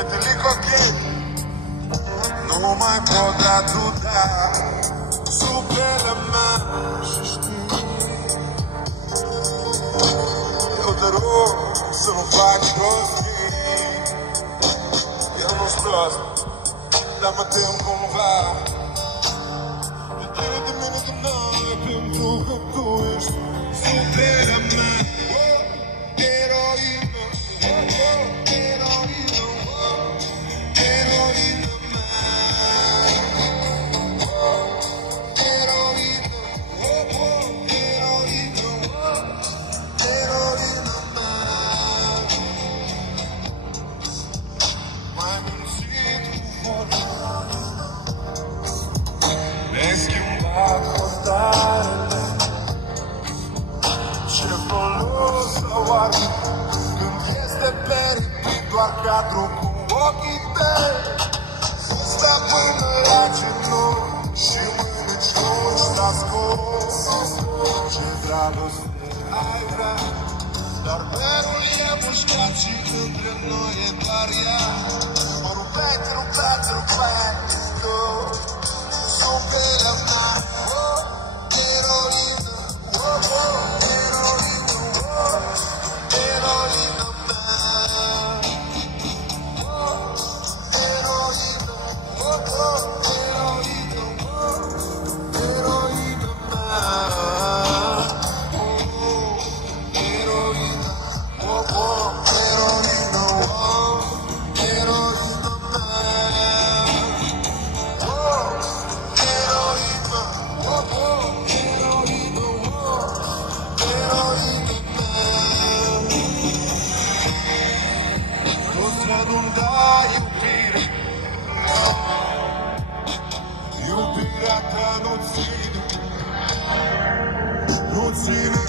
Fetele cochete, nu mai pot atâta. Supără-mă și știi. Eu te rog să nu faci prostii. El nu-s prost, dar mă tem cumva de tine, de mine, de noi, pentru că tu ești supără-mă. Când este peripit doar cadru cu ochii tăi, stă până la genunchi și mânici lungi ascult. Ce dragoste ai vrea, dar perul e mușcat și între noi e doar ea. Mă rupeți, rupeți, rupeți tu, supără-mă, eroină, iubirea ta nu ține